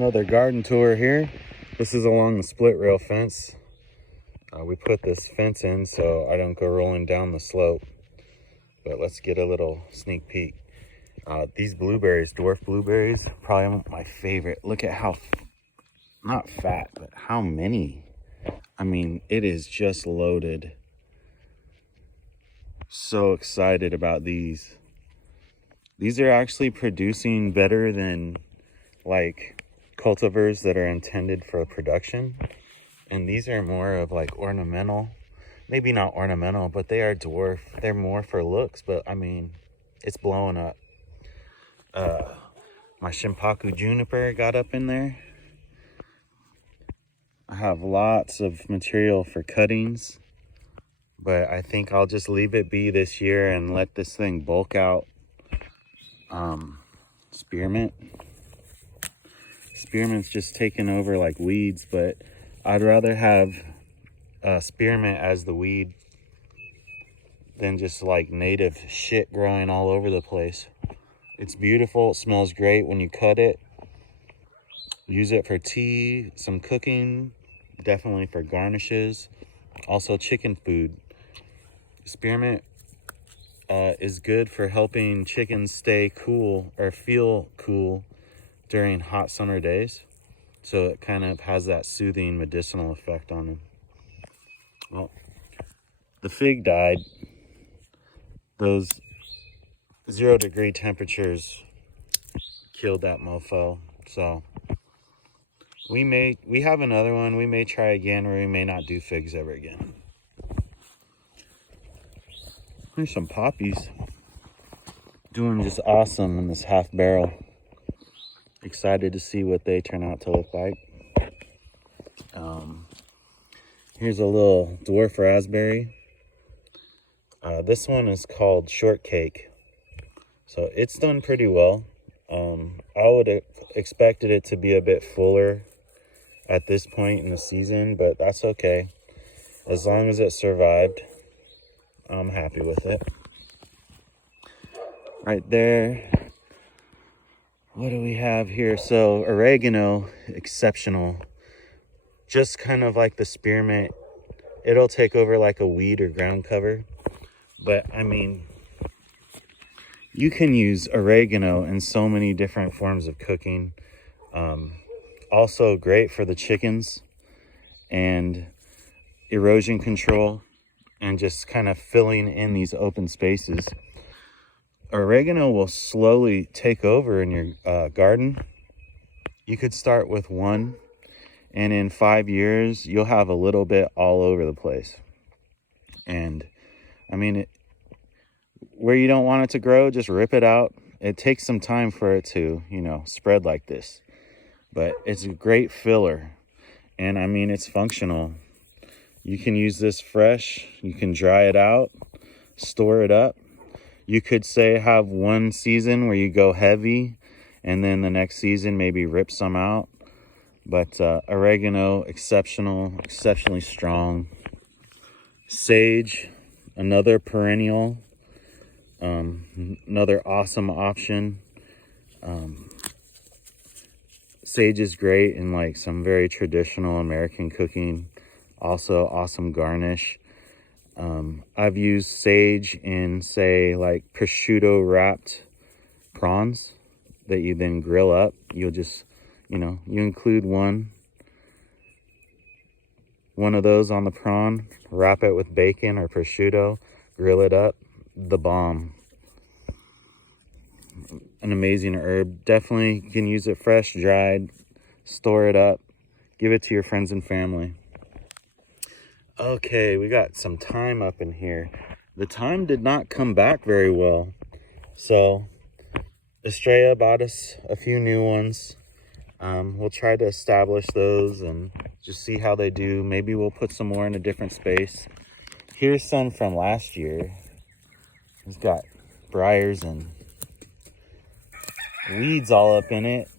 Another garden tour here. This is along the split rail fence. We put this fence in so I don't go rolling down the slope. But let's get a little sneak peek. These blueberries, dwarf blueberries, probably my favorite. Look at how, not fat, but how many. I mean, it is just loaded. So excited about these. These are actually producing better than like cultivars that are intended for production. And these are more of like ornamental. Maybe not ornamental, but they are dwarf. They're more for looks, but I mean, it's blowing up. My Shimpaku juniper got up in there. I have lots of material for cuttings, but I think I'll just leave it be this year and let this thing bulk out. Spearmint. Spearmint's just taking over like weeds, but I'd rather have spearmint as the weed than just like native shit growing all over the place. It's beautiful. It smells great when you cut it. Use it for tea, some cooking, definitely for garnishes, also chicken food. Spearmint is good for helping chickens stay cool or feel cool during hot summer days. So it kind of has that soothing medicinal effect on them. Well, the fig died. Those 0-degree temperatures killed that mofo. So we have another one. We may try again, or we may not do figs ever again. Here's some poppies. Doing just awesome in this half barrel. Excited to see what they turn out to look like. Here's a little dwarf raspberry. This one is called Shortcake. So it's done pretty well. I would have expected it to be a bit fuller at this point in the season, but that's okay. As long as it survived, I'm happy with it. Right there. What do we have here? So oregano, exceptional. Just kind of like the spearmint. It'll take over like a weed or ground cover. But I mean, you can use oregano in so many different forms of cooking. Also great for the chickens and erosion control and just kind of filling in these open spaces. Oregano will slowly take over in your garden. You could start with one, and in 5 years, you'll have a little bit all over the place. And I mean, where you don't want it to grow, just rip it out. It takes some time for it to, spread like this. But it's a great filler. And I mean, it's functional. You can use this fresh. You can dry it out, store it up. You could say have one season where you go heavy and then the next season maybe rip some out. But oregano, exceptionally strong. Sage, another perennial. Another awesome option. Sage is great in like some very traditional American cooking. Also awesome garnish. I've used sage in, say, like prosciutto wrapped prawns that you then grill up. You'll just, you include one of those on the prawn, wrap it with bacon or prosciutto, grill it up. The bomb. An amazing herb. Definitely can use it fresh, dried, store it up, give it to your friends and family. Okay, we got some thyme up in here. The thyme did not come back very well. So Estrella bought us a few new ones. We'll try to establish those and just see how they do. Maybe we'll put some more in a different space. Here's some from last year. It's got briars and weeds all up in it.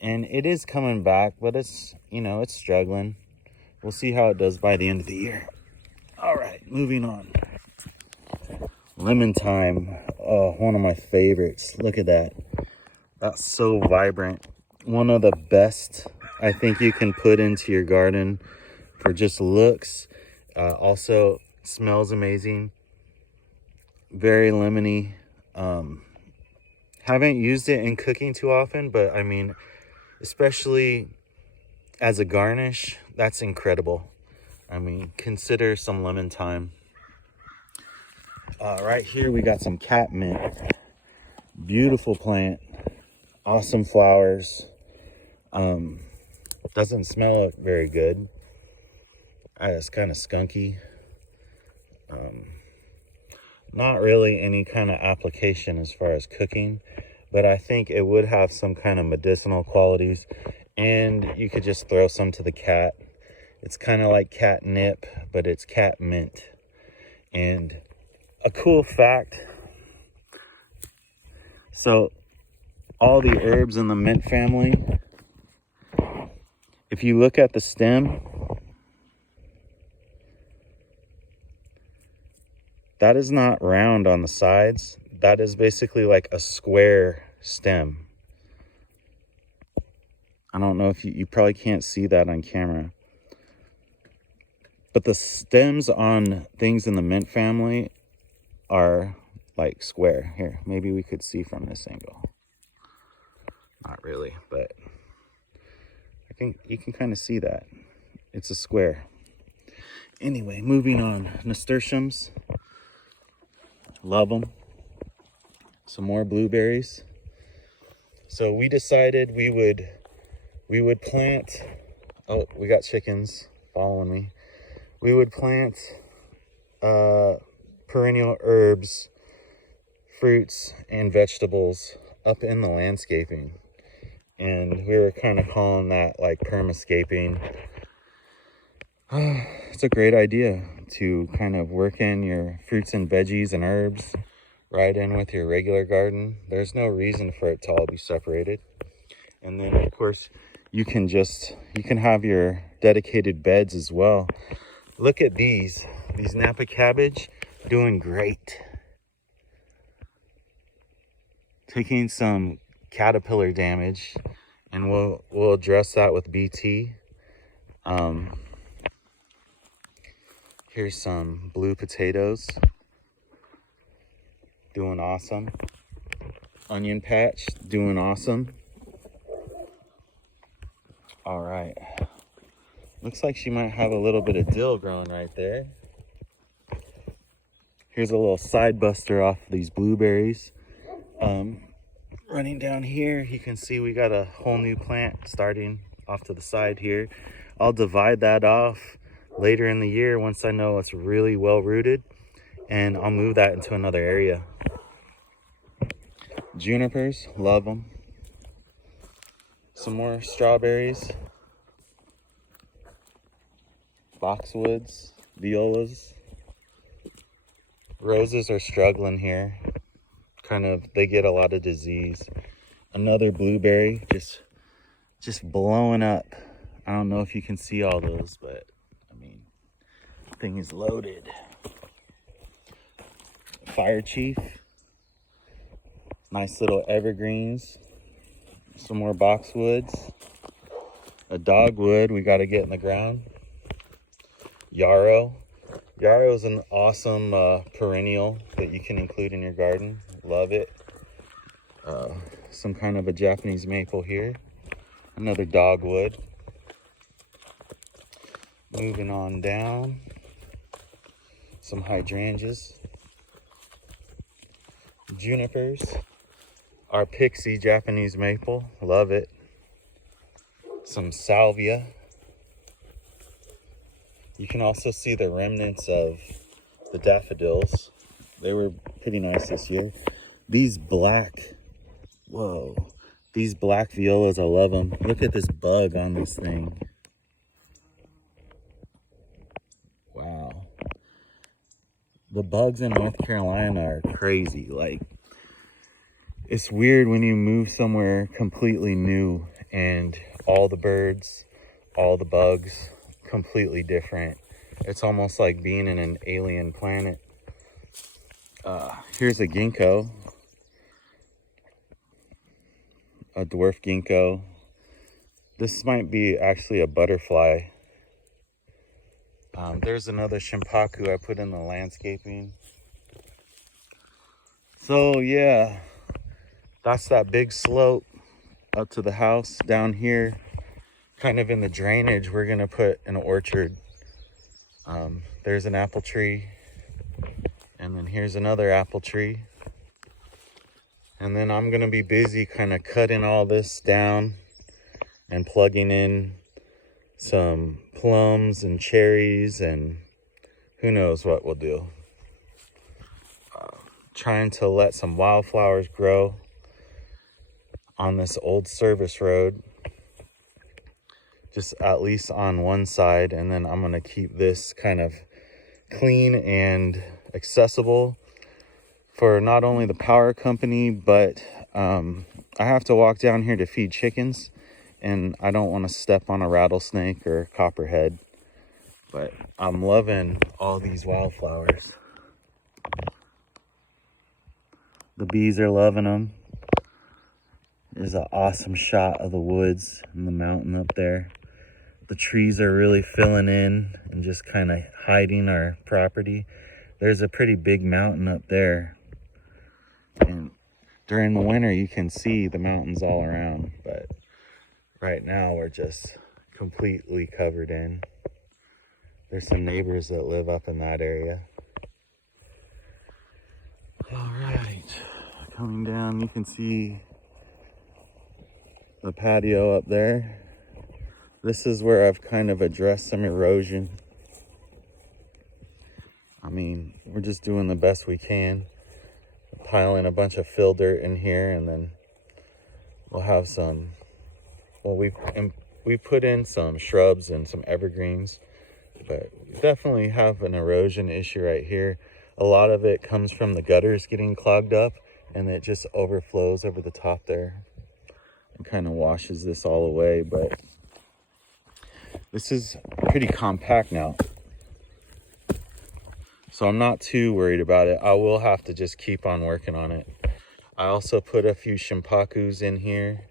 And it is coming back, but it's, it's struggling. We'll see how it does by the end of the year. All right, moving on. Lemon thyme. Oh, one of my favorites. Look at that. That's so vibrant. one of the best I think you can put into your garden for just looks. Also smells amazing, very lemony. Haven't used it in cooking too often, but I mean, especially as a garnish, that's incredible. I mean, consider some lemon thyme. Right here we got some catmint. Beautiful plant, awesome flowers. Doesn't smell very good. It's kind of skunky. Not really any kind of application as far as cooking, but I think it would have some kind of medicinal qualities, and you could just throw some to the cat. It's kind of like catnip, but it's catmint. And a cool fact, so all the herbs in the mint family, if you look at the stem, that is not round on the sides. That is basically like a square stem. I don't know if you probably can't see that on camera. But the stems on things in the mint family are like square. Here, maybe we could see from this angle. Not really, but I think you can kind of see that. It's a square. Anyway, moving on. Nasturtiums. Love them. Some more blueberries. So we decided we would plant, oh, we got chickens following me. We would plant perennial herbs, fruits, and vegetables up in the landscaping. And we were kind of calling that like permascaping. It's a great idea to kind of work in your fruits and veggies and herbs right in with your regular garden. There's no reason for it to all be separated. And then of course you can have your dedicated beds as well. Look at these Napa cabbage doing great. Taking some caterpillar damage, and we'll address that with BT. Here's some blue potatoes, doing awesome. Onion patch, doing awesome. All right. Looks like she might have a little bit of dill growing right there. Here's a little side buster off these blueberries. Running down here, you can see we got a whole new plant starting off to the side here. I'll divide that off later in the year once I know it's really well rooted, and I'll move that into another area. Junipers, love them. Some more strawberries. Boxwoods, violas. Roses are struggling here. They get a lot of disease. Another blueberry just blowing up. I don't know if you can see all those, but I mean, thing is loaded. Fire Chief. Nice little evergreens. Some more boxwoods. A dogwood we got to get in the ground. Yarrow. Yarrow is an awesome perennial that you can include in your garden. Love it. Some kind of a Japanese maple here. Another dogwood. Moving on down. Some hydrangeas. Junipers. Our pixie Japanese maple. Love it. Some salvia. You can also see the remnants of the daffodils. They were pretty nice this year. These black violas, I love them. Look at this bug on this thing. Wow. The bugs in North Carolina are crazy. Like, it's weird when you move somewhere completely new and all the birds, all the bugs, completely different. It's almost like being in an alien planet. Here's a ginkgo, a dwarf ginkgo. This might be actually a butterfly. There's another Shimpaku I put in the landscaping. So yeah, that's that big slope up to the house. Down here, kind of in the drainage, we're gonna put an orchard. There's an apple tree, and then here's another apple tree. And then I'm gonna be busy kind of cutting all this down and plugging in some plums and cherries and who knows what we'll do. Trying to let some wildflowers grow on this old service road, just at least on one side, and then I'm gonna keep this kind of clean and accessible for not only the power company, but I have to walk down here to feed chickens, and I don't want to step on a rattlesnake or copperhead. But I'm loving all these wildflowers. The bees are loving them. There's an awesome shot of the woods and the mountain up there. The trees are really filling in and just kind of hiding our property. There's a pretty big mountain up there. And during the winter, you can see the mountains all around. But right now, we're just completely covered in. There's some neighbors that live up in that area. All right, coming down, you can see the patio up there. This is where I've kind of addressed some erosion. I mean, we're just doing the best we can. Piling a bunch of fill dirt in here, and then we'll have some, well, we put in some shrubs and some evergreens, but we definitely have an erosion issue right here. A lot of it comes from the gutters getting clogged up, and it just overflows over the top there and kind of washes this all away. But this is pretty compact now, so I'm not too worried about it. I will have to just keep on working on it. I also put a few Shimpakus in here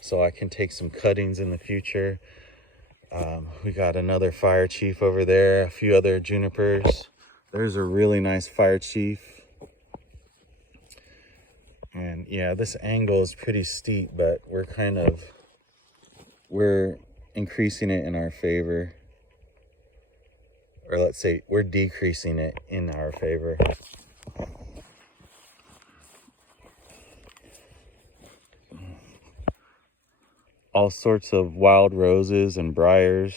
so I can take some cuttings in the future. We got another fire chief over there, a few other junipers. There's a really nice fire chief. And yeah, this angle is pretty steep, but we're increasing it in our favor. Or let's say we're decreasing it in our favor. All sorts of wild roses and briars.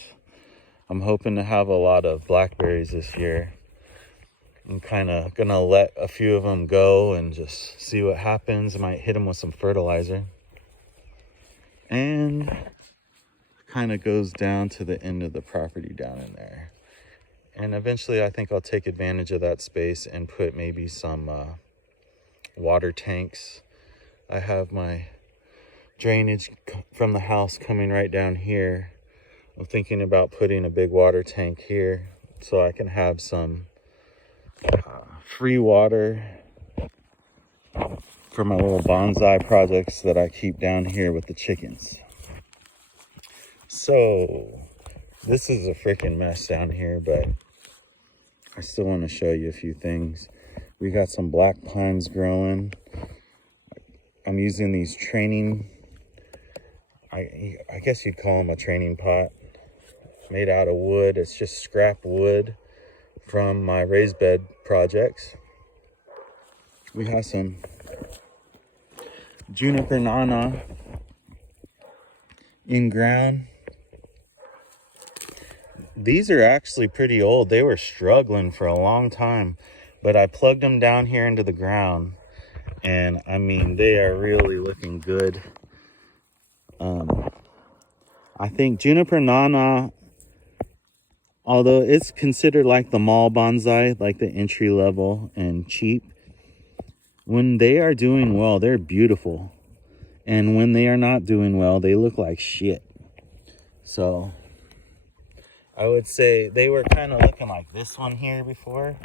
I'm hoping to have a lot of blackberries this year. I'm kind of gonna let a few of them go and just see what happens. I might hit them with some fertilizer. And kind of goes down to the end of the property down in there. And eventually I think I'll take advantage of that space and put maybe some water tanks. I have my drainage from the house coming right down here. I'm thinking about putting a big water tank here so I can have some free water for my little bonsai projects that I keep down here with the chickens. So this is a freaking mess down here, but I still want to show you a few things. We got some black pines growing. I'm using these training, I guess you'd call them a training pot, made out of wood. It's just scrap wood from my raised bed projects. We have some juniper nana in ground. These are actually pretty old. They were struggling for a long time, but I plugged them down here into the ground, and I mean, they are really looking good. I think juniper nana, although it's considered like the mall bonsai, like the entry level and cheap, when they are doing well, they're beautiful. And when they are not doing well, they look like shit. So I would say they were kind of looking like this one here before,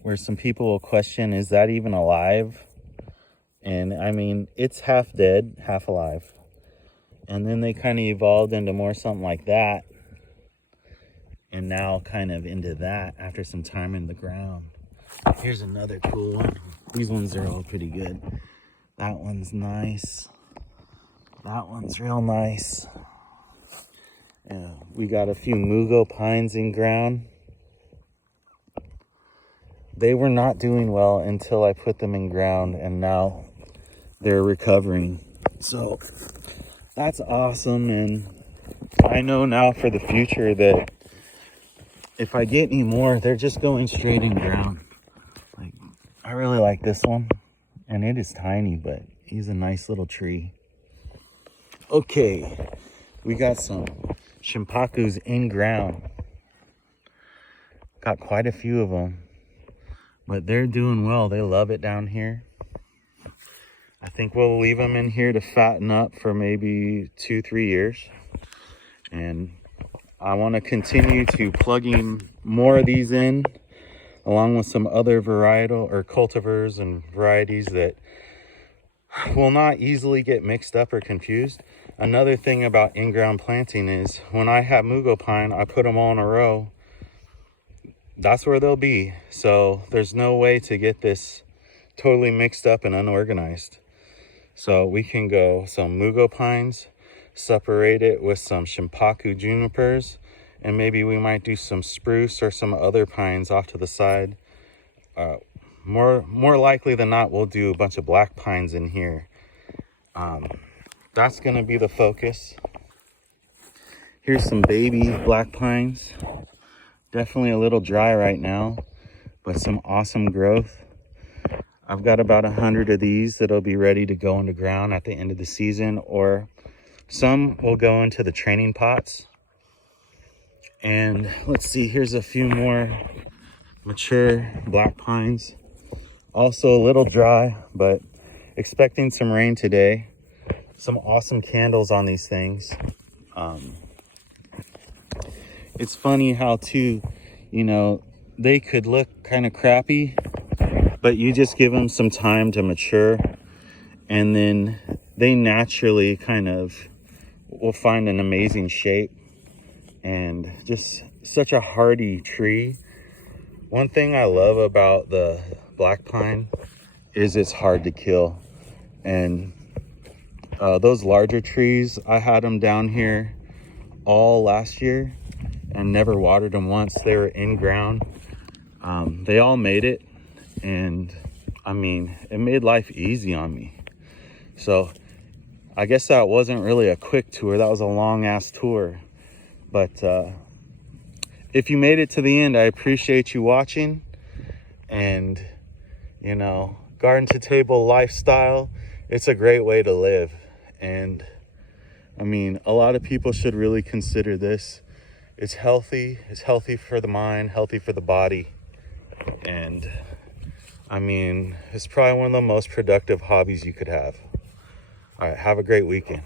where some people will question, is that even alive? And I mean, it's half dead, half alive. And then they kind of evolved into more something like that. And now kind of into that after some time in the ground. Here's another cool one. These ones are all pretty good. That one's nice. That one's real nice. Yeah, we got a few Mugo pines in ground. They were not doing well until I put them in ground, and now they're recovering. So that's awesome. And I know now for the future that if I get any more, they're just going straight in ground. Like, I really like this one, and it is tiny, but he's a nice little tree. Okay, we got some Shimpakus in ground. Got quite a few of them, but they're doing well. They love it down here. I think we'll leave them in here to fatten up for maybe 2-3 years. And I want to continue to plugging more of these in, along with some other varietal or cultivars and varieties that will not easily get mixed up or confused. Another thing about in-ground planting is when I have Mugo pine, I put them all in a row. That's where they'll be. So there's no way to get this totally mixed up and unorganized. So we can go some Mugo pines, separate it with some Shimpaku junipers, and maybe we might do some spruce or some other pines off to the side. More likely than not, we'll do a bunch of black pines in here. That's gonna be the focus. Here's some baby black pines. Definitely a little dry right now, but some awesome growth. I've got about 100 of these that'll be ready to go into ground at the end of the season, or some will go into the training pots. And let's see, here's a few more mature black pines. Also a little dry, but expecting some rain today. Some awesome candles on these things. It's funny how too, they could look kind of crappy, but you just give them some time to mature, and then they naturally kind of will find an amazing shape, and just such a hardy tree. One thing I love about the black pine is it's hard to kill. And those larger trees, I had them down here all last year and never watered them once. They were in ground. They all made it, and I mean, it made life easy on me. So I guess that wasn't really a quick tour. That was a long ass tour. But if you made it to the end, I appreciate you watching. And garden to table lifestyle, it's a great way to live. And I mean, a lot of people should really consider this. It's healthy for the mind, healthy for the body. And I mean, it's probably one of the most productive hobbies you could have. All right, have a great weekend.